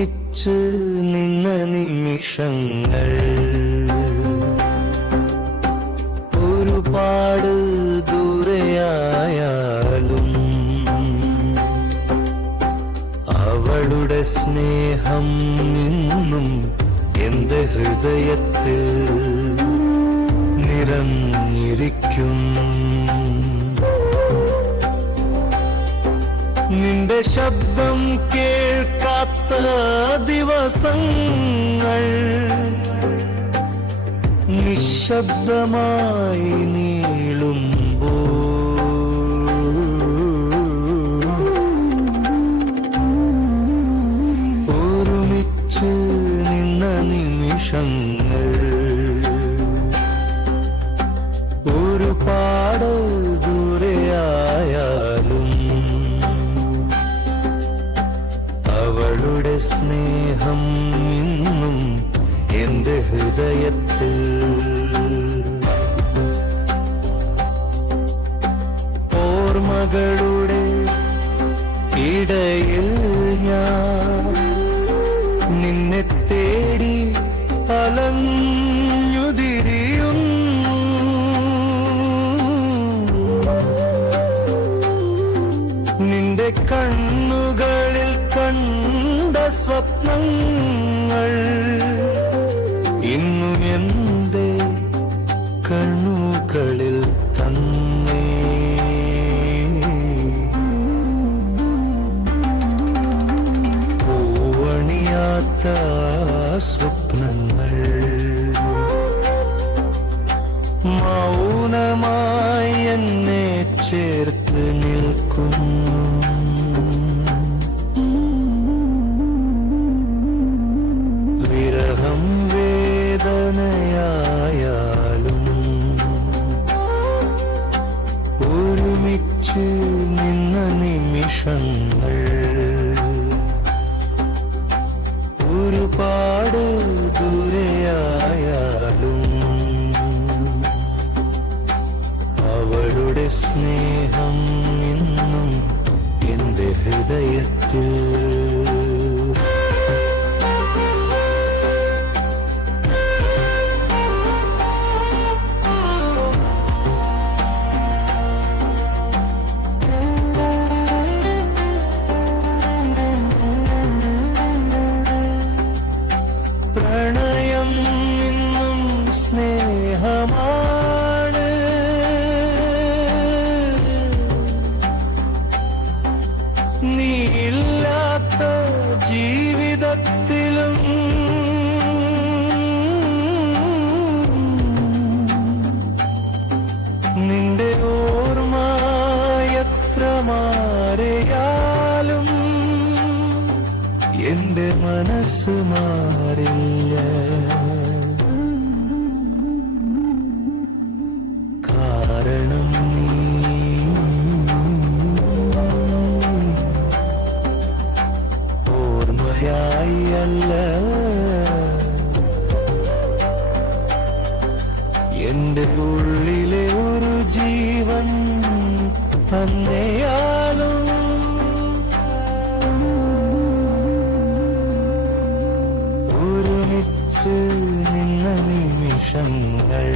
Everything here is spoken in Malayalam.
ഒരുമിച്ച് നിന്ന നിമിഷങ്ങൾ ഒരുപാട് ദൂരെയായാലും അവളുടെ സ്നേഹം ഇന്നും എന്റെ ഹൃദയത്തിൽ നിറഞ്ഞിരിക്കും. നിന്റെ ശബ്ദം കേൾക്കാത്ത ദിവസങ്ങൾ നിശബ്ദമായി നീളുമ്പോൾ ഒരുമിച്ച് നിന്ന നിമിഷങ്ങൾ ഒരുപാട് ദൂരെയായാലും അവളുടെ സ്നേഹം ഇന്നും എന്റെ ഹൃദയത്തിൽ. ഓർമ്മകളുടെ ഇടയിൽ ഞാൻ നിന്നെ തേടി അലഞ്ഞുതിരിയുന്നു. നിന്റെ കണ്ണുകളിൽ കണ്ട സ്വപ്നങ്ങൾ ഇന്നും എന്റെ കണ്ണുകളിൽ തന്നെ. പൂവണിയാത്ത സ്വപ്നങ്ങൾ മൗനമായി എന്നെ ചേർത്ത് നിൽക്കും. വിരഹം വേദനയായാലും ഒരുമിച്ച് നിന്ന നിമിഷങ്ങൾ ഒരുപാട് ദൂരെയായാലും അവളുടെ സ്നേഹം ഇന്നും എന്റെ ഹൃദയത്തിൽ. പ്രണയം ഇന്നും സ്നേഹമാണ്. നീയില്ലാത്ത ജീവിതത്തിലും നിന്റെ ഓർമ്മ എത്ര മാറിയാലും എന്റെ മനസ്സ് മാറില്ല. കാരണം നീ ഓർമ്മയായി അല്ല എന്റെ ഉള്ളിലെ ഒരു ജീവൻ തന്നെയാലും ഒരുമിച്ച് നിന്ന നിമിഷങ്ങൾ